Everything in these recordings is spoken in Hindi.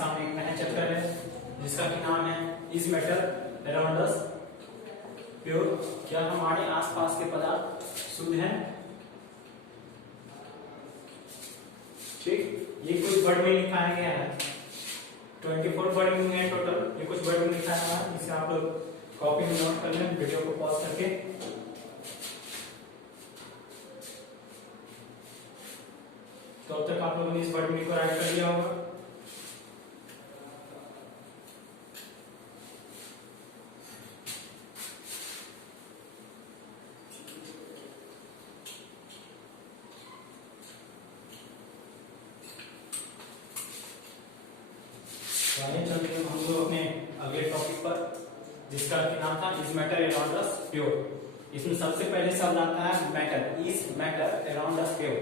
सामने एक नया चैप्टर है जिसका कि नाम है is matter around us pure. क्या हमारे आसपास के पदार्थ शुद्ध हैं? ठीक, ये कुछ वर्ड में लिखाया गया है, 24 वर्ड में है टोटल। ये कुछ वर्ड में लिखाया हुआ है जिसे आप लोग कॉपी में नोट कर लें वीडियो को पॉज करके। तो अब तक आप लोगों ने इस वर्ड में को राइट कर लिया होगा। चलते हैं हम लोग अपने अगले टॉपिक पर जिसका नाम था is matter around us pure. इसमें सबसे पहले शब्द आता है matter. Is matter around us pure,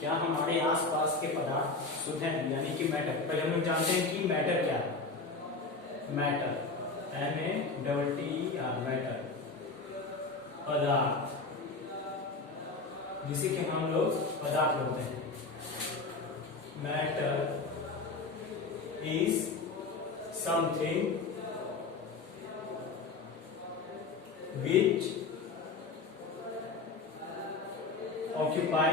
क्या हमारे आसपास के पदार्थ शुद्ध हैं, यानी कि मैटर। पहले हम लोग जानते हैं कि मैटर क्या है। मैटर MATTER मैटर, पदार्थ, जिसे कि हम लोग पदार्थ बोलते हैं। Matter is something which occupy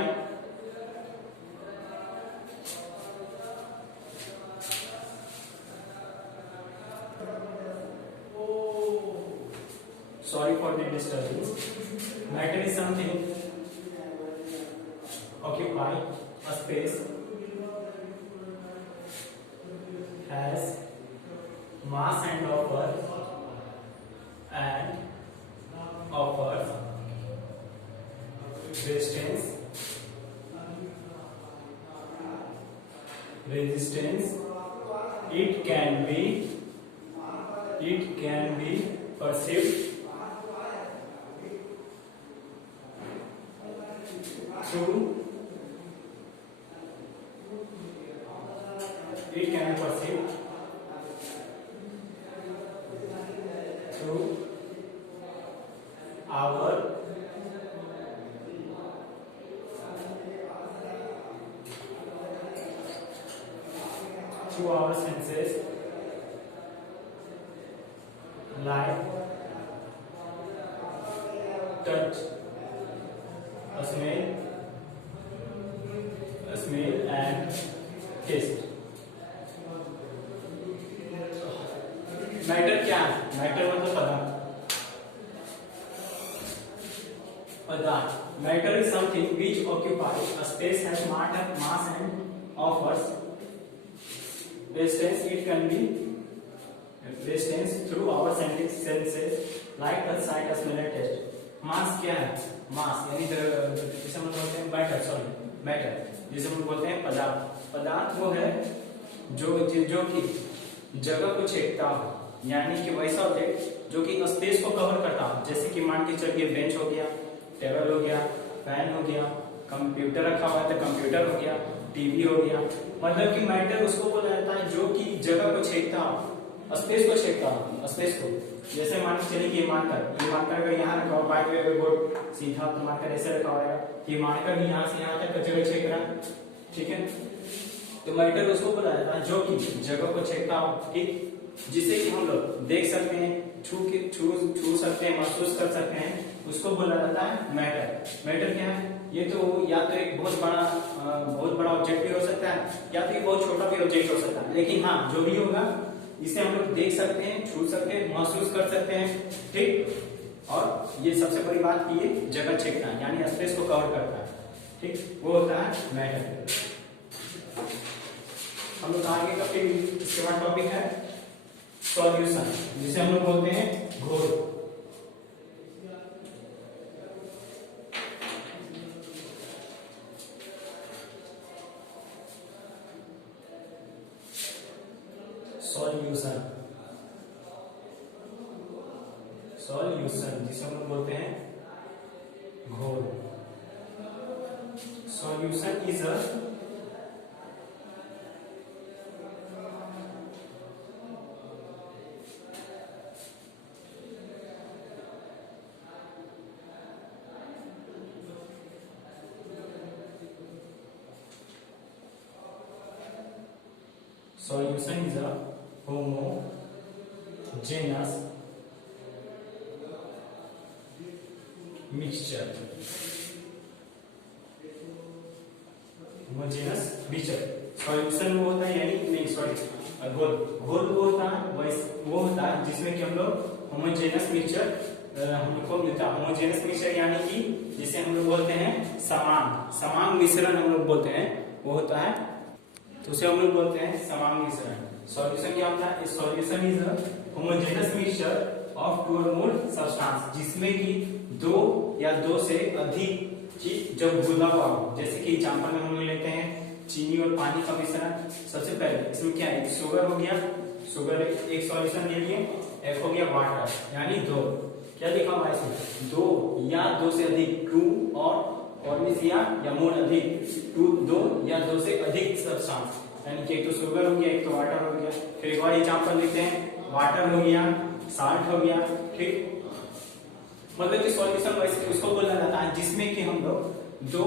sorry for the disturbance. Matter is something occupy a space, has mass and offers resistance. It can be perceived through our senses like touch, smell and taste. Matter क्या है? मैटर मतलब पदार्थ। Matter is something which occupies a space, has mass and offers resistance. It can be resistance through our senses like touch, sight, smell and taste. मास क्या है? मास यानी जिसे हम बोलते हैं मैटर, जिसे हम बोलते हैं पदार्थ। पदार्थ वो है जो कि जगह को छेदता हो, यानी कि वैसा ऑब्जेक्ट जो कि स्पेस को कवर करता हो। जैसे कि मान के चलिए बेंच हो गया, टेबल हो गया, फैन हो गया, कंप्यूटर रखा हुआ है तो कंप्यूटर हो गया, टीवी हो गया। मतलब कि मैटर उसको बोला जाता है जो कि जगह को छेदता हो, स्पेस को छेदता हो, स्पेस को। जैसे मान के चलिए ये मार्कर अगर यहाँ रखा हो, बाय वे बोर्ड सीधा तो मार्कर ऐसे रखा होगा, ये मार्कर भी यहाँ से यहाँ तक जगह छेद रहा है, ठीक है। तो मैटर उसको बोला जाता है जो कि जगह को छेदता हो, ठीक, जिसे कि हम लोग देख सकते हैं, छू सकते हैं, महसूस कर सकते हैं, उसको बोला जाता है मैटर। मैटर क्या है? ये तो या तो एक बहुत बड़ा ऑब्जेक्ट भी हो सकता है, या तो एक बहुत छोटा भी ऑब्जेक्ट हो सकता है, लेकिन हाँ जो भी होगा इसे हम लोग देख सकते हैं, छू सकते हैं, महसूस कर सकते हैं, ठीक। और ये सबसे बड़ी बात की ये जगह छेदना है, यानी स्पेस को कवर करता है, ठीक, वो होता है मैटर। हम लोग आगे का फिर इसके बाद टॉपिक है सॉल्यूशन, जिसे हम लोग बोलते हैं घोल। सॉल्यूशन जिसे हम लोग बोलते हैं घोल। Solution is a solution is a homogeneous mixture. Homogeneous mixture solution वो होता है, यानी नहीं सॉरी घोल घोल वो होता है, वो होता है जिसमें कि हम लोग होमोजेनस मिक्सचर हमको मिलता है। होमोजेनस मिक्सचर यानी कि जिसे हम लोग बोलते हैं समान मिश्रण हम लोग बोलते हैं, वो होता है, तो उसे हम लोग बोलते हैं समान मिश्रण। सॉल्यूशन क्या होता है? Solution is a homogeneous mixture of two or more substance, जिसमें कि दो या दो से अधिक चीज जब घुला हुआ हो। जैसे कि एग्जांपल में हम लेते हैं चीनी और पानी का मिश्रण। सबसे पहले इसमें क्या है? शुगर हो गया, शुगर एक सॉल्यूशन ले लिए, एक हो गया वाटर, यानी दो। क्या लिखा हुआ है इसमें? दो या दो से अधिक, टू और या मोर अधिक, दो या दो से अधिक सब्सटेंस, यानी कि एक तो शुगर हो गया, एक तो वाटर हो गया। फिर एक और एग्जांपल लिखते हैं, वाटर हो गया, साल्ट हो गया, ठीक। मतलब कि सॉल्यूशन वैसे उसको बोला जाता है जिसमें कि हम लोग दो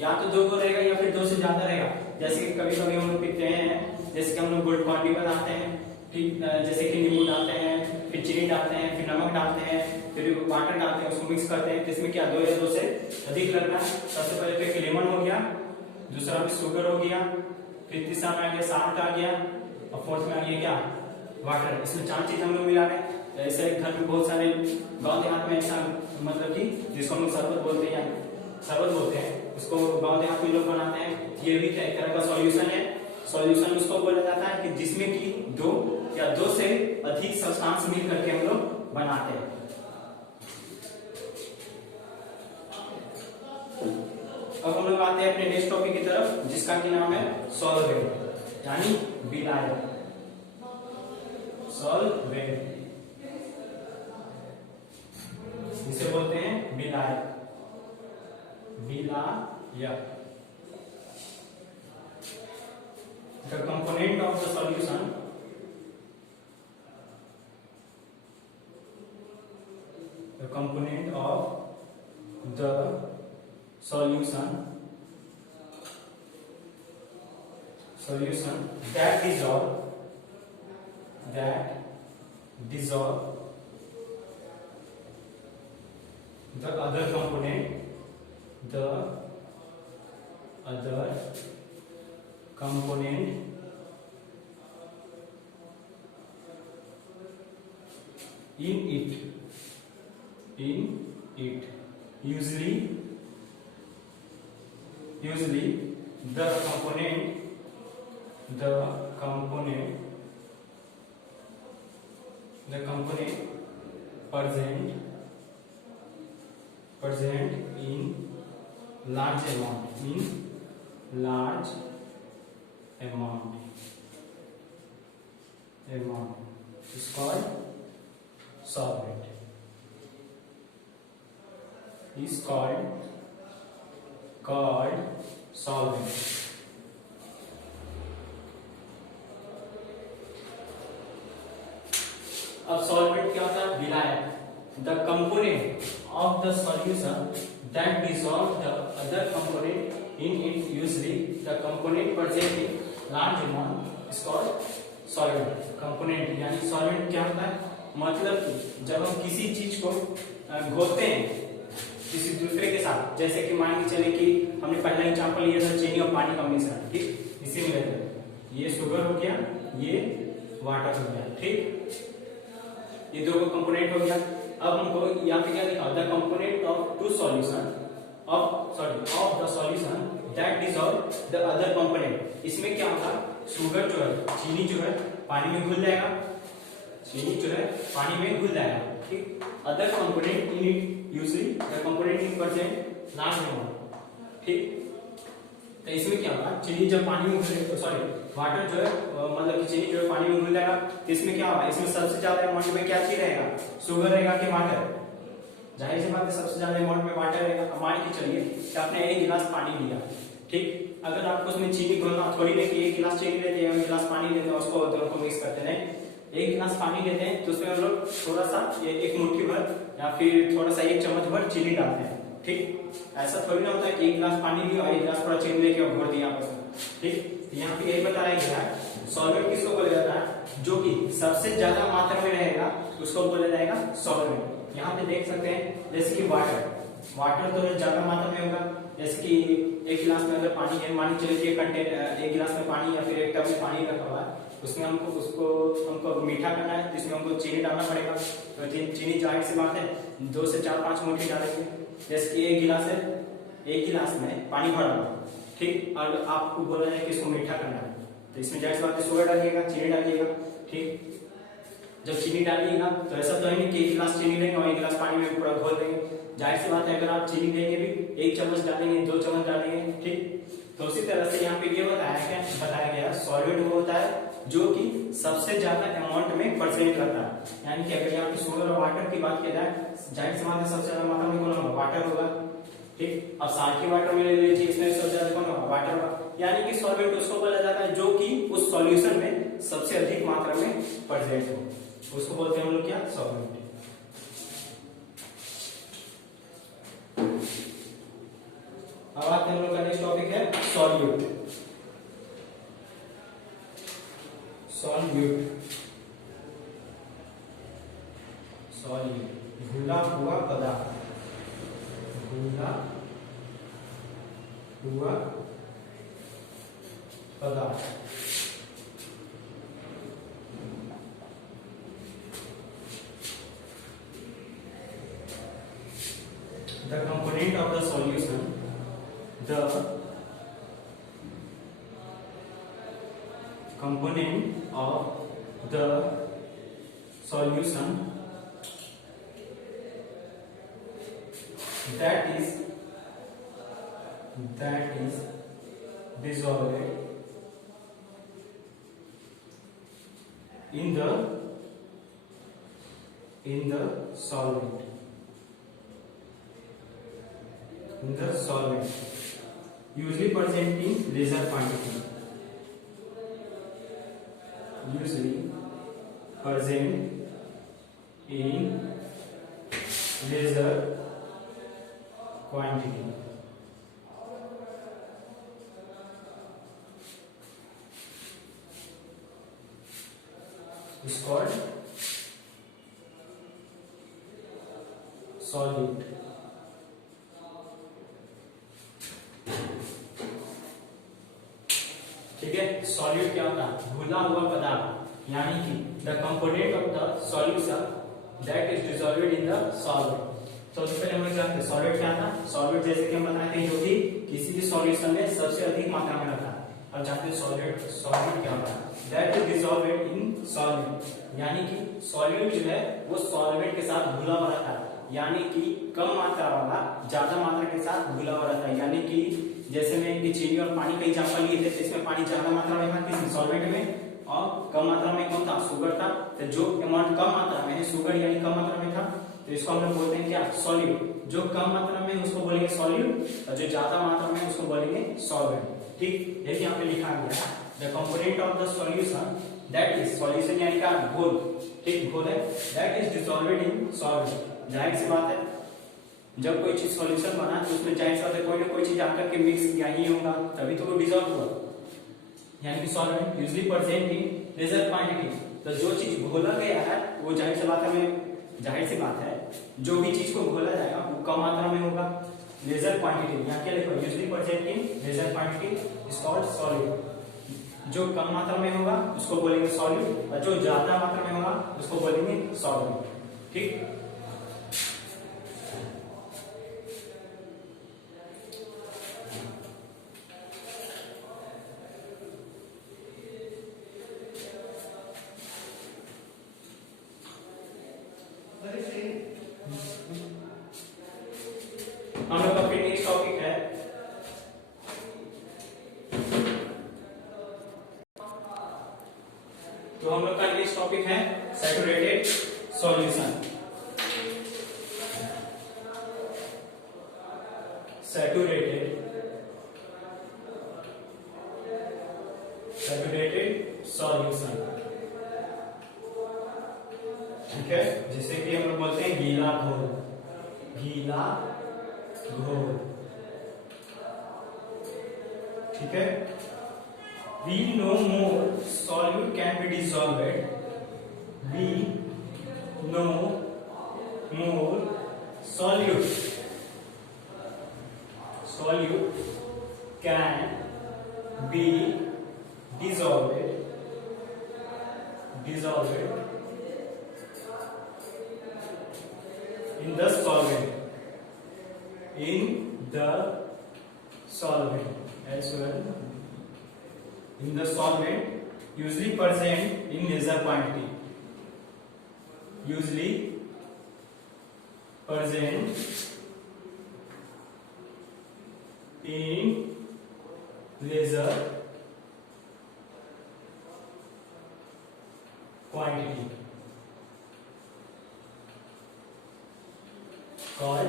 या तो दो रहेगा या फिर दो से ज्यादा रहेगा। जैसे कि कभी कभी हम लोग पीते हैं, जैसे कि हम लोग गुड़ पानी बनाते हैं, फिर जैसे कि नींबू डालते हैं, फिर चीनी डालते हैं, फिर नमक डालते हैं, फिर वाटर डालते हैं, उसको मिक्स करते हैं, जिसमें क्या दो या दो से अधिक लगना है। सबसे पहले फिर लेमन हो गया, दूसरा में शुगर हो गया, फिर तीसरा में आ गया साल्ट आ गया, और फोर्थ में आ गया क्या? वाटर। इसमें चार चीज हम लोग मिला रहे हैं। ऐसे घर में बहुत सारे गांव देहात में ऐसा, मतलब कि जिसको हम लोग शरबत बोलते हैं, उसको गांव देहात में लोग बनाते हैं। ये भी एक तरह का सॉल्यूशन है। सॉल्यूशन उसको बोला जाता है कि जिसमें कि दो या दो से अधिक सब्सटेंस मिल करके हम लोग बनाते हैं। अब हम लोग आते हैं अपने नेक्स्ट टॉपिक की तरफ, जिसका की नाम है सॉल्वेंट, यानी विलायक। सॉल्वेंट इसे बोलते हैं विलायक। The component of the solution that dissolve the other component in it usually the component present in large amount is called solvent. अब सॉल्वेंट क्या होता है? विलायक। The component of the solution that dissolve the other component in it, usually the component present in large amount is called solvent. Component यानी solvent क्या होता है? मतलब जब हम किसी चीज को घोलते हैं किसी दूसरे के साथ, जैसे कि मान के चले कि हमने पहला एग्जांपल लिया था चीनी और पानी का मिश्रण, ठीक। इसी में लेते हैं, ये शुगर हो गया, ये वाटर हो गया, ठीक। ये दो कंपोनेंट हो गया। अब हमको यहाँ पे क्या लिखा? The component of the solution that dissolve the other component. इसमें क्या होगा? शुगर जो है, चीनी जो है पानी में घुल जाएगा, ठीक। Other component in it usually the component in present large amount, ठीक। तो इसमें क्या होगा? चीनी जब पानी में वाटर जो है मतलब कि चीनी जो है पानी में घुल जाएगा, तो इसमें क्या होगा? इसमें सबसे ज्यादा अमाउंट में क्या चीज रहेगा? शुगर रहेगा कि वाटर? जाहिर सी बात है सबसे ज्यादा अमाउंट में वाटर रहेगा। मान के चलिए कि आपने एक गिलास पानी लिया, ठीक। अगर आपको उसमें चीनी घोलना, थोड़ी नहीं कि एक गिलास चीनी लेते हैं, एक गिलास पानी लेते हैं, उसको दोनों को मिक्स करते हैं। एक गिलास पानी लेते हैं तो उसमें हम लोग थोड़ा सा एक मुट्ठी भर या फिर थोड़ा सा एक चम्मच भर चीनी डालते हैं, ठीक। ऐसा थोड़ी ना होता है कि एक गिलास पानी लिया और एक गिलास पूरा चीनी लेके घोल दिया आपस में, ठीक। तो यहाँ पे यही बताया गया है सॉल्वेंट किसको बोला जाता है, जो कि सबसे ज्यादा मात्रा में रहेगा उसको बोला जाएगा सॉल्वेंट। यहाँ पे देख सकते हैं जैसे कि वाटर तो ज्यादा मात्रा में होगा, जैसे कि एक गिलास में अगर पानी है, मान चलिए कि कंटेनर एक गिलास में पानी या फिर एक टब में पानी रखा हुआ है, उसमें हमको मीठा करना है तो इसमें हमको चीनी डालना पड़ेगा। तो चीनी जाहिर सी बात है 2 से 4-5 मोटी डालेंगे। जैसे कि एक गिलास है, एक गिलास में पानी भरा हुआ, ठीक, और आपको बोला जाए कि इसको मीठा करना है तो इसमें जाहिर सी बात है शुगर डालिएगा, चीनी डालिएगा, ठीक। जब चीनी डालिएगा तो ऐसा तो है नहीं कि 1 गिलास चीनी लेंगे और 1 गिलास पानी में पूरा घोल देंगे। जाहिर सी बात है अगर आप चीनी लेंगे भी 1 चम्मच डालेंगे, 2 चम्मच डालेंगे, ठीक। तो उसी तरह से यहाँ पे ये बताया गया सॉल्वेंट वो होता है जो कि सबसे ज्यादा अमाउंट में परसेंट रहता है। यानी कि अगर यहाँ पे शुगर और वाटर की बात की जाए, जाहिर सी बात है सबसे ज्यादा मात्रा में कौन होगा, वाटर होगा, ठीक। अब साल्टी वाटर में ले लीजिए, इसमें सबसे ज्यादा कौन होगा, वाटर होगा। यानी कि सॉल्वेंट उसको बोला जाता है जो कि उस सॉल्यूशन में सबसे अधिक मात्रा में प्रेजेंट हो, उसको बोलते हैं हम लोग क्या, सॉल्वेंट। अब आते हैं हम लोग का नेक्स्ट टॉपिक है सॉल्यूट। सॉल्यूट घुला हुआ पदार्थ, घुला हुआ पदार्थ। The component of the solution, the component of the solution that is dissolved in the solvent, usually present in lesser quantity, usually present in lesser quantity, is called solute। ठीक है, सॉल्यूट क्या होता है, घुला हुआ पदार्थ, यानी कि the component of the solution that is dissolved in the solvent. सबसे पहले हम लोग जानते हैं सॉल्वेंट क्या था। सॉल्वेंट जैसे कि हम बताए थे जो कि किसी भी सॉल्यूशन में सबसे अधिक मात्रा में रहता है। अब जानते हैं सॉल्वेंट क्या होता है, that is dissolved in solvent, यानी कि सॉल्यूट जो है वो सॉल्वेंट के साथ घुला हुआ रहता है, यानी कि कम मात्रा वाला ज्यादा मात्रा के साथ घुला हुआ रहता है। यानी कि जैसे में कि चीनी और पानी का एग्जांपल लिए थे, इसमें पानी ज्यादा मात्रा में था किस सॉल्वेंट में, और कम मात्रा में कौन था, शुगर था। तो जो अमाउंट कम मात्रा में है शुगर यानी कम मात्रा में था, तो इसको हम लोग बोलते हैं क्या, सॉल्यूट। जो कम मात्रा में उसको बोलेंगे सॉल्यूट, और जो ज्यादा मात्रा में उसको बोलेंगे सॉल्वेंट। ठीक, यही यहाँ पे लिखा गया है the component of the solution that is, solution यानी का घोल, ठीक, घोल है, that is dissolved in solvent. जाहिर सी बात है जब कोई चीज सॉल्यूशन बना तो उसमें जाहिर सी बात है कोई ना कोई चीज आकर के मिक्स किया ही होगा, तभी तो वो डिसॉल्व हुआ। यानी कि solvent usually present in laser quantity, तो जो चीज घोला गया है वो जाहिर सी बात है जो भी चीज को घोला जाएगा वो कम मात्रा में होगा, लेसर क्वांटिटी। यहाँ क्या लिखो, usually present in laser quantity is called solute. जो कम मात्रा में होगा उसको बोलेंगे सॉल्यूट, और जो ज्यादा मात्रा में होगा उसको बोलेंगे सॉल्वेंट। ठीक, हम लोग का फिर नेक्स्ट टॉपिक है तो हम लोग का नेक्स्ट टॉपिक है सैचुरेटेड सॉल्यूशन। सैचुरेटेड सॉल्यूशन, ठीक है, जिसे कि हम लोग बोलते हैं गीला घोल, गीला घोल। ठीक है, we know more solute can be dissolved. We know more solute can be dissolved in the solvent as well, in the solvent usually present in lesser quantity, usually present in lesser quantity, called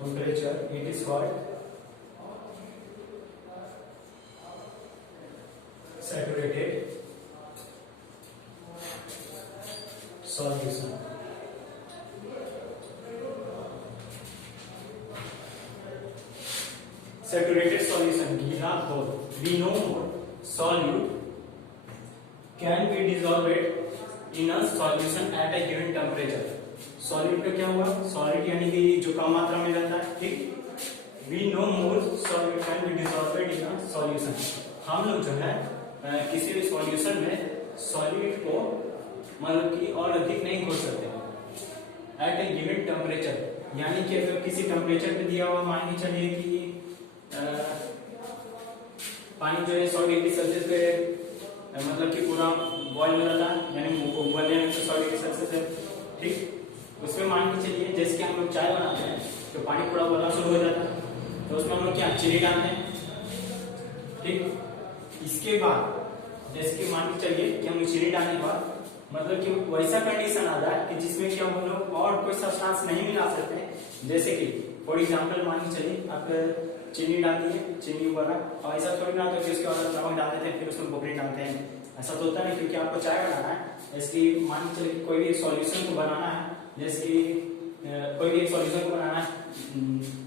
temperature, it is called saturated solution. Saturated solution गीला घोल. We know solute can be dissolved in a solution at a given temperature. Solid का क्या हुआ? सॉलिड यानी कि जो कम मात्रा में रहता है, ठीक. We no more solid can be dissolved in a solution. हम लोग जो है किसी भी सॉल्यूशन में सॉलिड को मतलब कि और अधिक नहीं घोल सकते एट ए गिवन टेम्परेचर. यानी कि अगर किसी टेम्परेचर पे दिया हुआ, मान के चलिए कि पानी जो है 100 डिग्री सेल्सियस पे मतलब कि पूरा बॉयल हो जाता है, यानी उबलने में 100 डिग्री सेल्सियस है, ठीक. उसमें मान के चलिए जैसे कि हम लोग चाय बनाते हैं तो पानी पूरा उबलना शुरू हो जाता है, तो उसमें हम लोग क्या चीनी डालते हैं, ठीक. इसके बाद जैसे कि मान के चलिए कि हम चीनी डालने के बाद मतलब कि वैसा कंडीशन आ रहा है कि जिसमें कि हम लोग और कोई सब्सटेंस नहीं मिला सकते. जैसे कि फॉर एग्जांपल मान के चलिए आप चीनी डाल दिए, चीनी उबला, और ऐसा थोड़ी ना तो उसके बाद नमक डाल देते हैं, फिर उसमें बोकरी डालते हैं. ऐसा तो होता नहीं, क्योंकि आपको चाय बनाना है. इसलिए मान के चलिए कोई भी एक सॉल्यूशन को बनाना है, जैसे कि कोई भी एक सॉल्यूशन को बनाना है,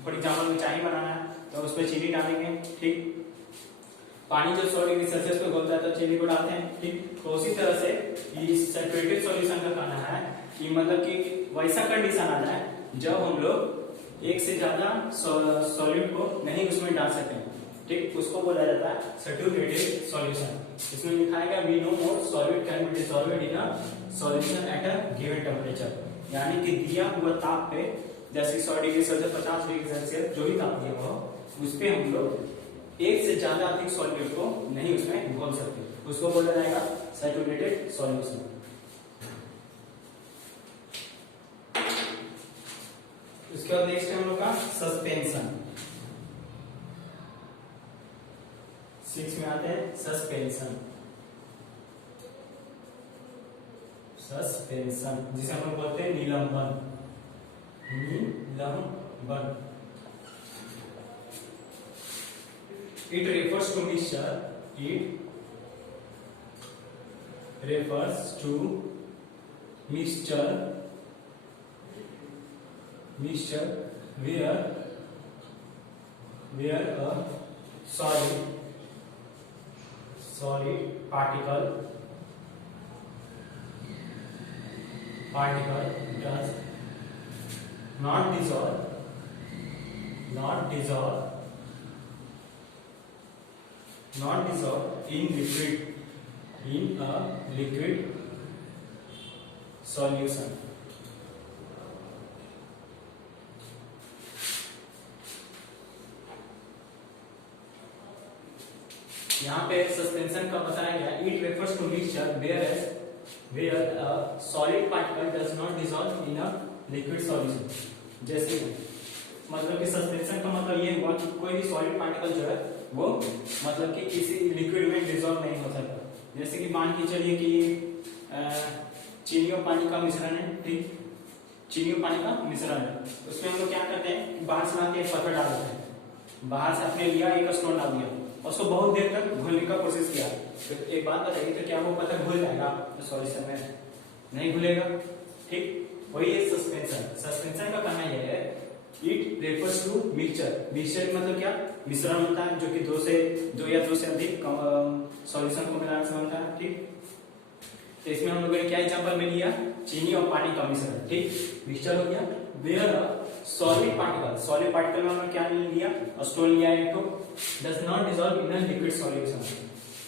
फॉर एग्जांपल में चाय बनाना है, तो उसमें चीनी डालेंगे, ठीक. पानी जब 100 डिग्री सेल्सियस पे घुलता है तो चीनी को डालते हैं, ठीक. तो उसी तरह से इस सैचुरेटेड सॉल्यूशन का कहना है कि मतलब कि वैसा कंडीशन आ जाए जब हम लोग एक से ज्यादा सॉल्यूट को नहीं उसमें डाल सकते, ठीक. उसको बोला जाता है सैचुरेटेड सॉल्यूशन. इसमें लिखा है we no more solute can be dissolved in a solution at a given temperature. यानी कि दिया हुआ ताप पे, जैसे 100 डिग्री सेल्सियस 50 डिग्री सेल्सियस जो भी ताप दिया हो, उस पे हम लोग एक से ज्यादा अधिक सॉल्यूट को नहीं उसमें घोल सकते, उसको बोला जाएगा सैचुरेटेड सॉल्यूशन. उसके बाद नेक्स्ट है हम लोग का सस्पेंशन. 6 में आते हैं सस्पेंशन. जिसे हम लोग बोलते हैं निलंबन. It refers to mixture. It refers to mixture where a solid particle does not dissolve in a liquid solution. यहाँ पे सस्पेंशन का बताया गया, it refers to mixture where solid particle does not dissolve in a liquid solution. जैसे मतलब कि सस्पेंशन का मतलब ये हुआ कि कोई भी सॉलिड पार्टिकल जो है वो मतलब कि किसी लिक्विड में डिसॉल्व नहीं हो सकता। जैसे कि मान के चलिए कि चीनी और पानी का मिश्रण है, ठीक, चीनी और पानी का मिश्रण है, उसमें हम लोग क्या करते हैं, बाहर से लाके एक पत्थर डाल देते हैं, बाहर से आपने लिया एक स्टोन डाल दिया, उसको बहुत देर तक घुलने का कोशिश किया, तो एक बात बताइए, तो क्या वो पत्थर घुल जाएगा सॉल्यूशन में? नहीं घुलेगा, ठीक। वही है सस्पेंशन। सस्पेंशन का कहना यह है, it refers to mixture. Mixture मतलब क्या? मिश्रण होता है जो कि दो या दो से अधिक सॉल्यूशन को मिलाने से बनता है, ठीक। तो इसमें हम लोगों ने क्या एग्जांपल में लिया, चीनी और पानी का मिश्रण, ठीक, मिक्सचर हो गया। वेयर सॉलिड पार्टिकल में हमने क्या लिया, स्टोन लिया है, तो does not dissolve in a liquid solution.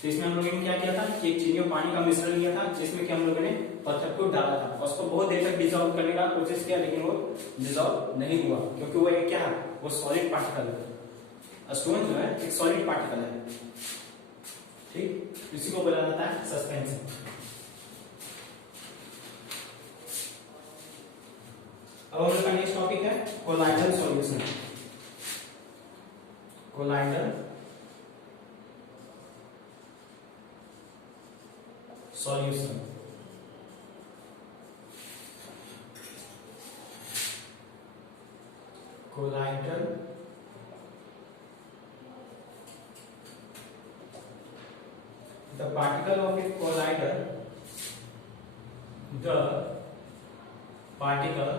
तो इसमें हम लोगों ने क्या किया था कि एक चीनी और पानी का मिश्रण लिया था, जिसमें कि हम लोगों ने पत्थर को डाला था, उसको बहुत देर तक डिसॉल्व करने का कोशिश किया, लेकिन वो डिसॉल्व नहीं हुआ, क्योंकि वो एक क्या है, वो सॉलिड पार्टिकल है। स्टोन जो है एक सॉलिड पार्टिकल है, ठीक, इसी को बोला जाता है सस्पेंशन। अब हम लोग का नेक्स्ट टॉपिक है colloidal solution. Colloidal solution, colloidal the particle of a collider, the particle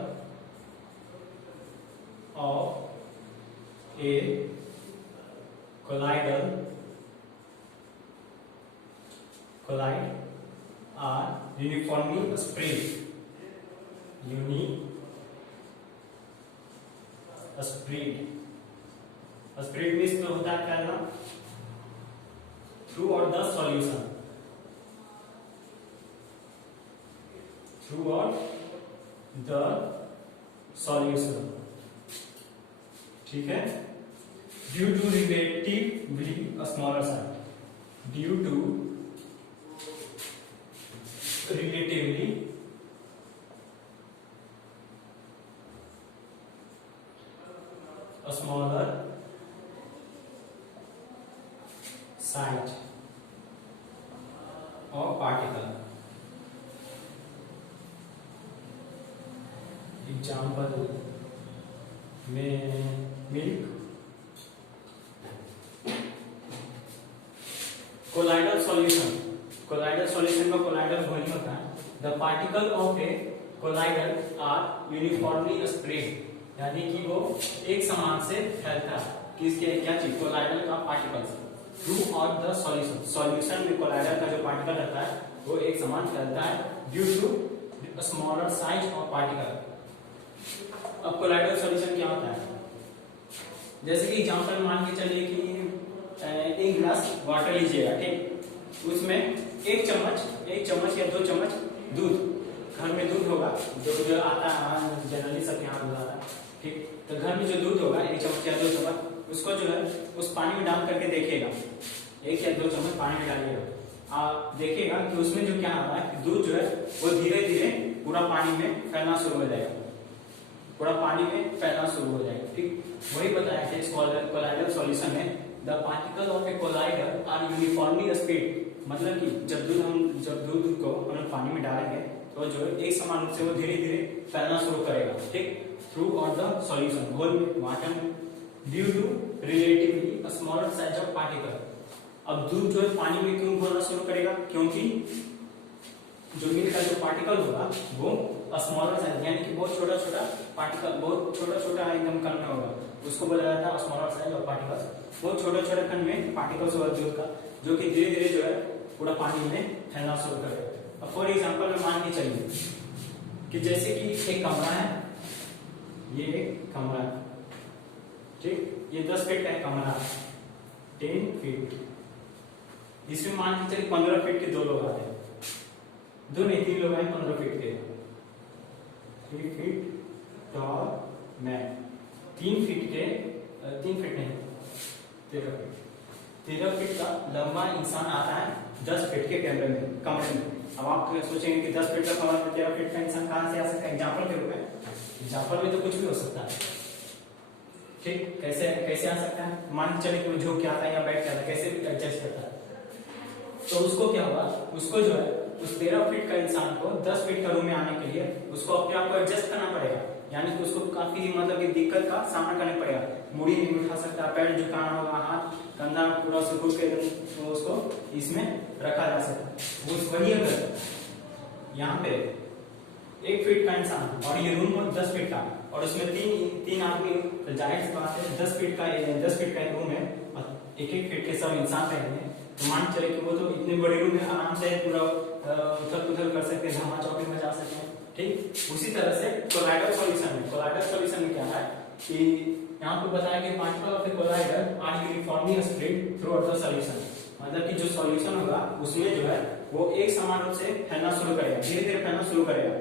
of a collide are uniformly spread means तो होता है क्या ना, throughout the solution, ठीक है, due to relatively smaller size, due to relatively smaller size of particle. Example में मिल्क। कोलाइडल सॉल्यूशन का कोलाइडल वही होता है, the particle of a colloidal are uniformly spread, यानी कि वो एक समान से फैलता है, किसके, क्या चीज, कोलाइडल का particles through out the solution में कोलाइडल का जो पार्टिकल रहता है वो एक समान फैलता है, due to smaller size of particle. अब कोलाइडल सॉल्यूशन क्या होता है, जैसे कि एग्जांपल मान के चलिए कि एक गिलास वाटर लीजिएगा, ठीक, उसमें एक चम्मच या 2 चम्मच दूध, घर में दूध होगा जो आता है जनरली सबके यहाँ दूध आता है, ठीक, तो घर में जो दूध होगा 1 चम्मच या 2 चम्मच, उसको जो है उस पानी में डाल करके देखिएगा, 1 या 2 चम्मच पानी में डालिएगा, आप देखिएगा कि उसमें जो क्या होगा कि दूध जो है वो धीरे धीरे पूरा पानी में फैलना शुरू हो जाएगा, ठीक। वही बताया था इस कोलाइडल सॉल्यूशन में, the particle of a collider are uniformly spread, मतलब कि जब दूध को हम पानी में डालेंगे तो जो एक समान रूप से वो धीरे धीरे फैलना शुरू करेगा, ठीक, थ्रू आउट द सॉल्यूशन, घोल में, वाटर में, due to relatively smaller size of particle. अब दूध जो है पानी में क्यों घोलना शुरू करेगा, क्योंकि जो मिल्क का जो पार्टिकल होगा वो स्मॉलर साइज, यानी कि बहुत छोटा पार्टिकल, बहुत छोटा एकदम कण में होगा, उसको बोला जाता है स्मॉलर साइज ऑफ पार्टिकल्स। बहुत छोटे कण में पार्टिकल्स होगा दूध का, जो कि धीरे धीरे जो है पूरा पानी में फैलना शुरू करेगा। अब फॉर एग्जाम्पल में मान के चलिए कि जैसे कि एक कमरा है, ये एक कमरा है, ठीक, ये 10 फीट का कमरा है, 10 फीट, इसमें मान के चलिए 15 फीट के 2 लोग आते हैं, 2 नहीं 3 लोग आए 15 फीट के, 3 फीट टॉल मैन, 3 फीट नहीं 13 फीट, 13 फीट का लंबा इंसान आता है 10 फीट के कमरे में। अब आप सोचेंगे कि 10 फीट का कमरा में 13 फीट का इंसान कहां से आ सकता है? एग्जाम्पल के रूप में, एग्जाम्पल में तो कुछ भी हो सकता है, ठीक। कैसे कैसे आ सकता है? मान चले कि वो झुक के आता है या बैठ के आता है, कैसे भी एडजस्ट करता है। तो उसको क्या होगा, उसको जो है उस 13 फीट का इंसान को 10 फीट का रूम में आने के लिए उसको अपने आप को एडजस्ट करना पड़ेगा, यानी कि उसको काफी मतलब कि दिक्कत का सामना करना पड़ेगा। मुड़ी नहीं उठा सकता, पैर झुकाना होगा, हाथ कंधा पूरा सुकून के तो उसको इसमें रखा जा सकता है। वही अगर यहाँ पे 1 फीट का इंसान और ये रूम 10 फीट का और उसमें तीन आदमी, तो जाहिर सी बात है 10 फीट का एक रूम है और 1-1 फीट के सब इंसान रहेंगे, तो मान चले कि वो तो इतने बड़े रूम में आराम से पूरा उथल पुथल कर सकते हैं, धमा चौकी मचा सकते हैं, ठीक। उसी तरह से कोलाइडल सॉल्यूशन में क्या है कि यहाँ पे बताया कि particle of the collider are uniformly spread throughout the solution, मतलब कि जो सॉल्यूशन होगा उसमें जो है वो एक समान रूप से फैलना शुरू करेगा, धीरे धीरे फैलना शुरू करेगा,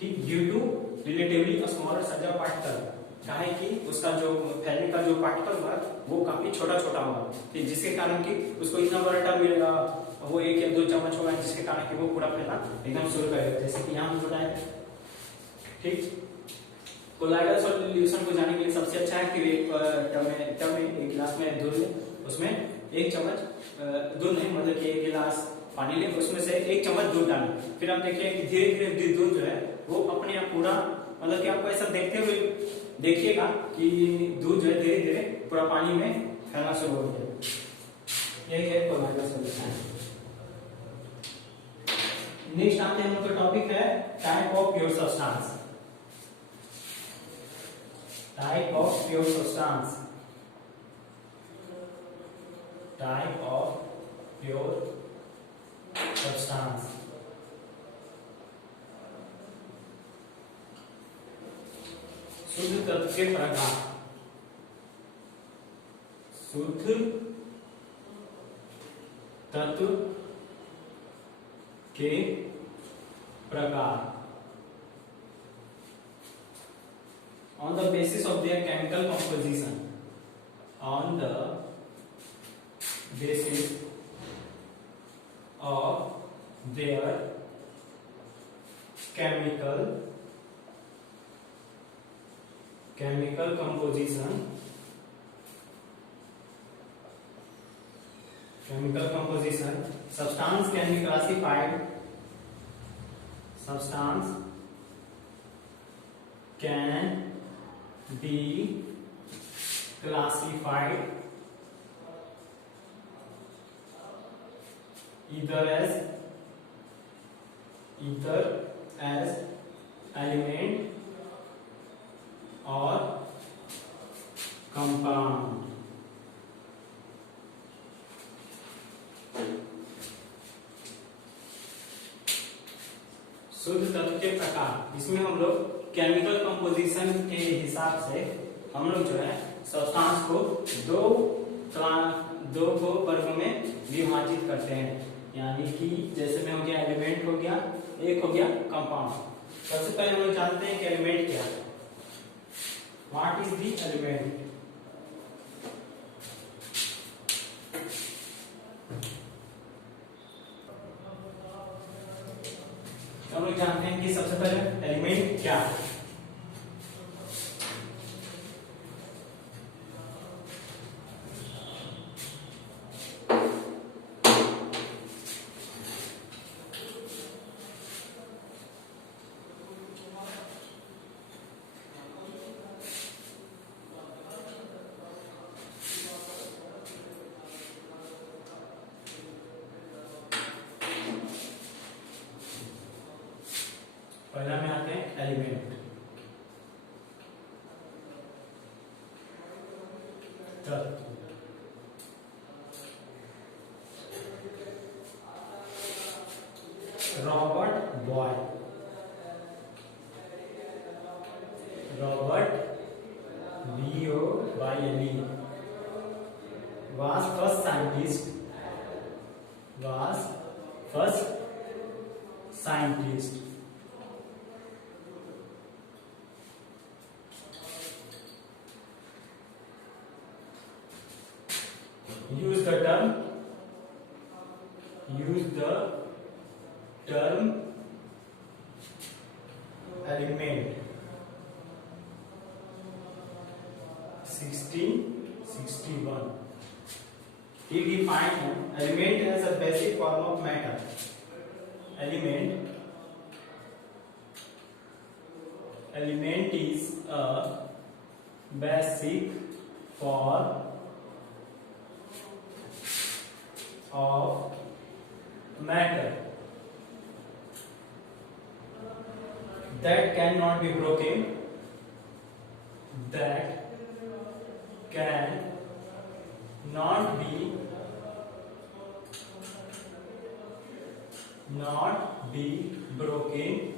ठीक। Due to relatively smaller size of particle, कहा है कि उसका जो फैलने का जो पार्टिकल होगा वो काफी छोटा छोटा होगा, ठीक, जिसके कारण कि उसको इतना बड़ा टर्म मिलेगा, वो 1 या 2 चम्मच होगा, जिसके कारण कि वो पूरा फैलना एकदम शुरू करेगा, जैसे कि यहाँ बताया, ठीक। कोलाइडल सॉल्यूशन को जानने के लिए सबसे अच्छा है कि एक गिलास में दूध ले, उसमें 1 चम्मच दूध नहीं, मतलब कि 1 गिलास पानी ले, उसमें से 1 चम्मच दूध डालें। फिर आप देखिए कि धीरे धीरे दूध जो है वो अपने आप पूरा, मतलब कि आपको ऐसा देखते हुए देखिएगा कि दूध जो है धीरे धीरे पूरा पानी में फैलना शुरू हो गया। यही है कोलाइडल सॉल्यूशन। नेक्स्ट आते हैं हम लोग का टॉपिक है type of pure substance. Type of pure substance, type of pure substance. शुद्ध तत्व के प्रकार, शुद्ध तत्व के प्रकार on the basis of their chemical composition, on the basis of their chemical composition, substance can be classified, substance can be classified either as element or compound। शुद्ध तत्व के प्रकार, इसमें हम लोग केमिकल कंपोजिशन के हिसाब से हम लोग जो है सब्सटेंस को दो वर्गों में विभाजित करते हैं, यानी कि जैसे में हो गया एलिमेंट हो गया, एक हो गया कंपाउंड। सबसे पहले हम लोग जानते हैं कि एलिमेंट क्या है। What is the element? हम लोग जानते हैं कि सबसे पहले एलिमेंट क्या है। पहला में आते हैं element. Robert Boyle was first scientist use the term element. 1661. He defined element as a basic form of matter. Element is a basic form of matter that cannot be broken, not be broken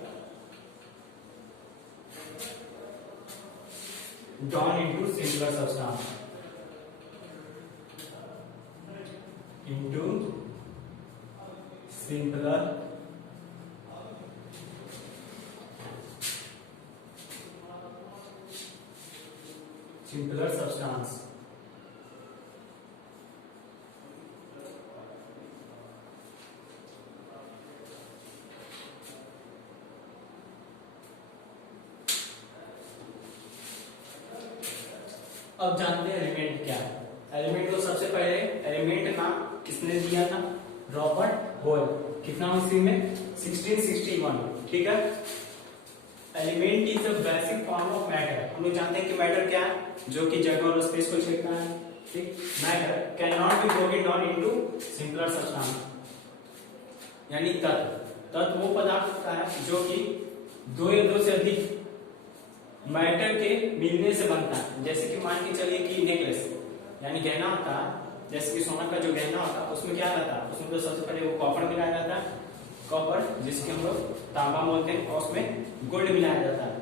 down into simpler substance. Simpler substance. अब जानते हैं एलिमेंट क्या है। एलिमेंट को सबसे पहले एलिमेंट नाम किसने दिया था? रॉबर्ट बोयल। कितना ईस्वी में? 1661। ठीक है। Element is a basic form of matter. हम लोग जानते हैं कि मैटर क्या है? जो कि जगह और स्पेस को छेड़ता है। ठीक। Matter can not be broken down into simpler substance, यानी तत्व वो पदार्थ होता है जो कि दो या दो से अधिक मैटर के मिलने से बनता है। जैसे कि मान के चलिए कि नेकलेस यानी गहना होता है, जैसे कि सोना का जो गहना होता है उसमें क्या रहता है? उसमें तो सबसे पहले वो कॉपर मिलाया जाता है, कॉपर जिसके हम लोग तांबा बोलते हैं, और उसमें गोल्ड मिलाया जाता है।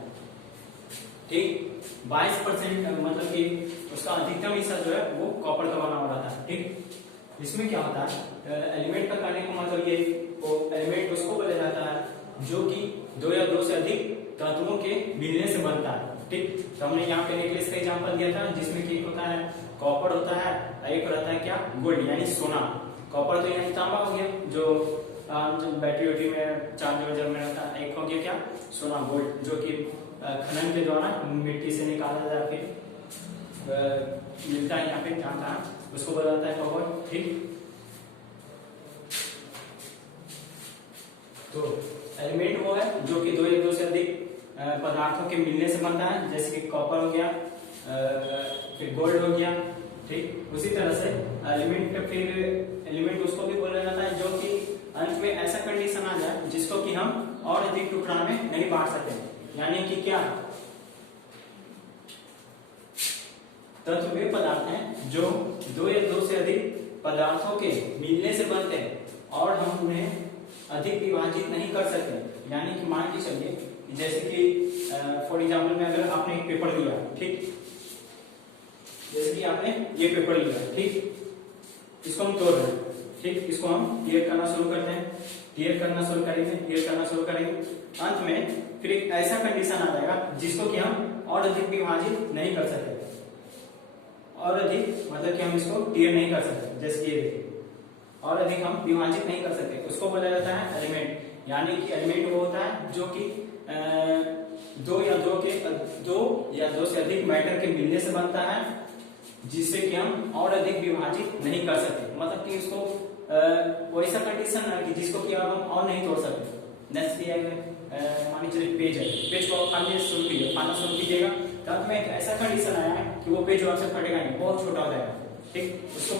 ठीक। 22% मतलब कि उसका अधिकतम हिस्सा जो है वो कॉपर का बना हुआ रहता है। ठीक। इसमें क्या होता है? एलिमेंट का कहने का मतलब ये एलिमेंट उसको बोला जाता है जो कि दो या दो से अधिक तत्वों के मिलने से बनता है। ठीक। तो हमने यहाँ पे नेकलेस का एग्जांपल दिया था जिसमें कि एक होता है कॉपर होता है, एक रहता है क्या? गोल्ड यानी सोना। कॉपर तो यानी तांबा हो गया जो बैटरी में चार्जर में रहता है। एक हो गया क्या? सोना, गोल्ड, जो कि खनन के द्वारा मिट्टी से निकाला जाता है, फिर मिलता है यहाँ पे जहाँ उसको बोला जाता है कॉपर। ठीक। तो एलिमेंट वो है जो कि दो या दो से अधिक पदार्थों के मिलने से बनता है, जैसे कि कॉपर हो गया, फिर गोल्ड हो गया। ठीक। उसी तरह से एलिमेंट उसको भी बोला जाता है जो कि अंत में ऐसा कंडीशन आ जाए जिसको कि हम और अधिक टुकड़ा में नहीं बांट सकते। यानी कि क्या? तत्व वे पदार्थ हैं जो दो या दो से अधिक पदार्थों के मिलने से बनते हैं और हम उन्हें अधिक विभाजित नहीं कर सकते। यानी कि मान के चलिए जैसे कि फॉर एग्जाम्पल में अगर आपने एक पेपर लिया, ठीक, जैसे कि आपने ये पेपर लिया, ठीक, इसको हम तोड़ रहे हैं। ठीक। इसको हम टीयर करना शुरू करते हैं, टीयर करना शुरू करेंगे। अंत में फिर एक ऐसा कंडीशन आ जाएगा जिसको कि हम और अधिक विभाजित नहीं कर सकते। और अधिक मतलब कि हम इसको टीयर नहीं कर सकते। जैसे कि ये देखिए, और अधिक हम विभाजित नहीं कर सकते। उसको बोला जाता है एलिमेंट। यानी कि एलिमेंट वो होता है जो कि दो या दो से अधिक मैटर के मिलने से बनता है, जिससे कि हम और अधिक विभाजित नहीं कर सकते। मतलब कि इसको वैसा कंडीशन है कि जिसको कि हम और नहीं तोड़ सकते। नेक्स्ट मान लीजिए पेज है, पेज को खाना शुरू कीजिएगा, तब में एक ऐसा कंडीशन आया है कि वो पेज आपसे फटेगा नहीं, बहुत छोटा हो जाएगा। ठीक। उसको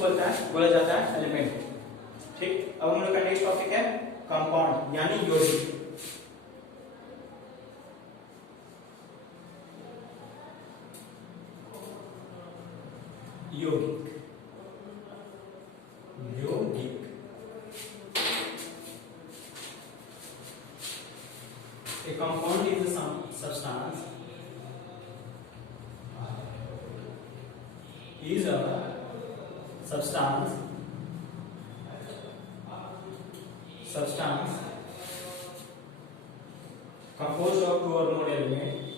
बोला जाता है एलिमेंट। ठीक। अब हम लोग का नेक्स्ट टॉपिक है कंपाउंड यानी यौगिक। A compound is a substance composed of two or more elements,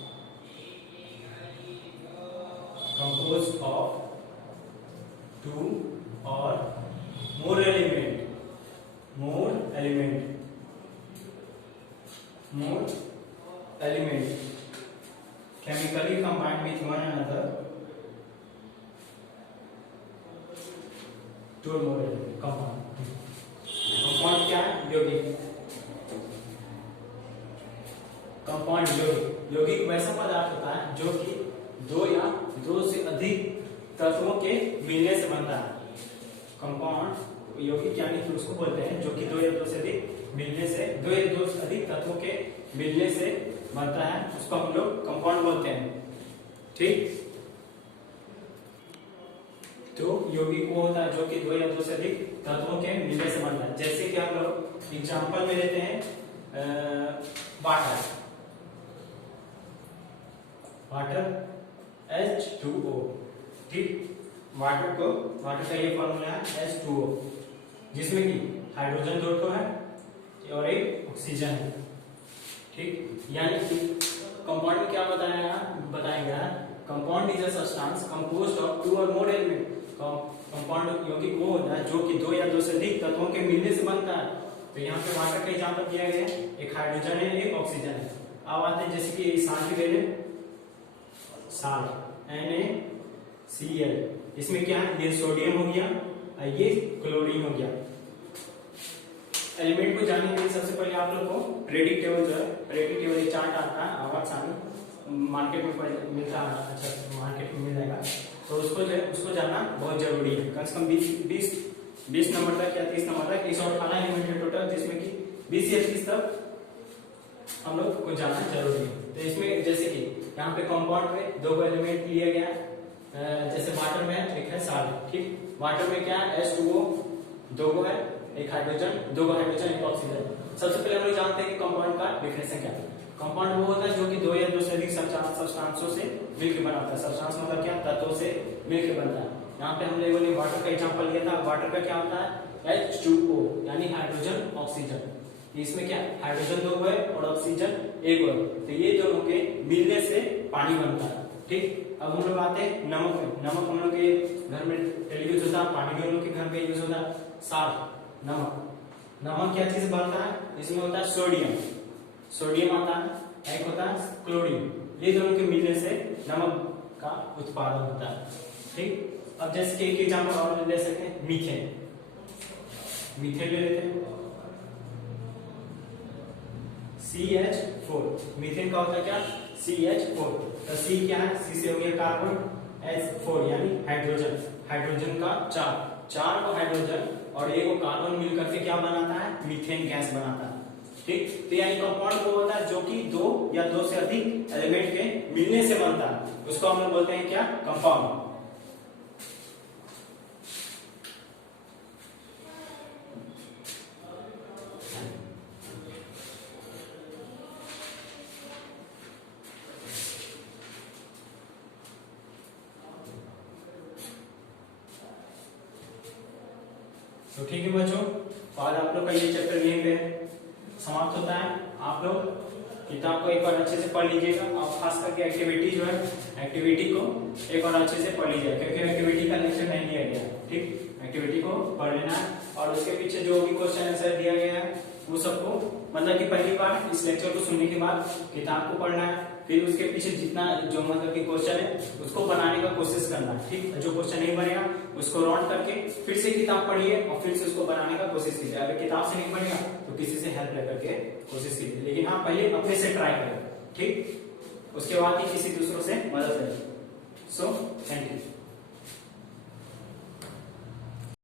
composed of two or element chemically combined with one another to more element compound. Compound क्या है? यौगिक। कंपाउंड यौगिक, यौगिक वैसा पदार्थ होता है जो कि दो या दो से अधिक तत्वों के मिलने से बनता है। कंपाउंड यौगिक यानी कि उसको बोलते हैं जो कि दो या दो से अधिक मिलने से, दो या दो से अधिक तत्वों के मिलने से बनता है, उसको हम लोग कंपाउंड बोलते हैं। ठीक, तो यौगिक वो होता है जो कि दो या दो से अधिक तत्वों के मिलने से बनता है। जैसे कि हम लोग एग्जांपल में लेते हैं वाटर, वाटर H2O। ठीक, वाटर का ये फॉर्मूला है H2O, जिसमें कि हाइड्रोजन दो है और एक ऑक्सीजन है। ठीक, यानी कि कंपाउंड में क्या बताएगा compound is a substance composed of two or more element. Compound यौगिक वो होता है जो कि दो या दो से अधिक तत्वों के मिलने से बनता है। तो यहाँ पे वाटर का एग्जांपल दिया गया है, एक हाइड्रोजन है, एक ऑक्सीजन है। अब आते हैं जैसे कि साल्ट की ले लें, साल्ट NaCl, इसमें क्या है, ये सोडियम हो गया और ये क्लोरीन हो गया। एलिमेंट को जानने के लिए सबसे पहले आप लोग को पेरियोडिक टेबल जो है, पेरियोडिक टेबल एक चार्ट आता है, आवाज सानी मार्केट में मिलता है, अच्छा मार्केट में मिल जाएगा। तो उसको जो है उसको जानना बहुत जरूरी है। कम से कम 20 नंबर तक या 30 नंबर तक 118 एलिमेंट है टोटल, जिसमें कि 20 या 30 तक हम लोग को जानना जरूरी है। तो इसमें जैसे कि यहाँ पे कंपाउंड में दो एलिमेंट लिया गया है, जैसे वाटर में एक है साल्ट। ठीक, वाटर में क्या है H2O दो को है, एक हाइड्रोजन, दो हाइड्रोजन, एक ऑक्सीजन। सबसे पहले हम लोग जानते हैं कि कंपाउंड का डेफिनेशन क्या है। कंपाउंड वो होता है जो कि दो या दो से अधिक सब्सटेंसों से मिलकर बना होता है। सब्सटेंस मतलब क्या, तत्वों से मिलकर बनता है। यहाँ पे हम लोगों ने वाटर का एग्जांपल लिया था। वाटर का क्या होता है H2O यानी हाइड्रोजन ऑक्सीजन। इसमें क्या, हाइड्रोजन दो है और ऑक्सीजन एक है, तो ये दोनों के मिलने से पानी बनता है। ठीक, अब हम लोग आते हैं नमक में। नमक हम लोग के घर में डेली यूज होता है, पानी भी हम लोग के घर में यूज होता है। साल्ट, नमक क्या चीज बनता है, इसमें होता है सोडियम आता है, एक होता है क्लोरीन। ये दोनों के मिलने से नमक का उत्पादन होता है। ठीक, अब जैसे कि एक एग्जांपल और ले सकते हैं, मीथेन ले लेते हैं, CH4। मीथेन का होता है क्या, CH4। तो C क्या है, C से हो गया कार्बन, H4 यानी हाइड्रोजन का चार को हाइड्रोजन और एक को कार्बन मिलकर के क्या बनाता है, मीथेन गैस बनाता है। ठीक, तो यानी कंपाउंड वो होता है जो कि दो या दो से अधिक एलिमेंट के मिलने से बनता है, उसको हम लोग बोलते हैं क्या, कंपाउंड। तो ठीक है बच्चों, आज आप लोग का ये चैप्टर यहीं पे समाप्त होता है। आप लोग किताब को एक बार अच्छे से पढ़ लीजिएगा और खास करके एक्टिविटी जो है, एक्टिविटी को एक बार अच्छे से पढ़ लीजिएगा, क्योंकि एक्टिविटी का लेक्चर नहीं लिया गया। ठीक, एक्टिविटी को पढ़ लेना है और उसके पीछे जो भी क्वेश्चन आंसर दिया गया है वो सबको, मतलब कि पहली बार इस लेक्चर को सुनने के बाद किताब को पढ़ना है, फिर उसके पीछे जितना जो मतलब कि क्वेश्चन है उसको बनाने का कोशिश करना है। ठीक, जो क्वेश्चन नहीं बनेगा उसको राउंड करके फिर से किताब पढ़िए और फिर से उसको बनाने का कोशिश कीजिए। अगर किताब से नहीं बनेगा तो किसी से हेल्प लेकर के कोशिश कीजिए, लेकिन हाँ पहले अपने से ट्राई करें। ठीक, उसके बाद ही किसी दूसरों से मदद करें। So thank you.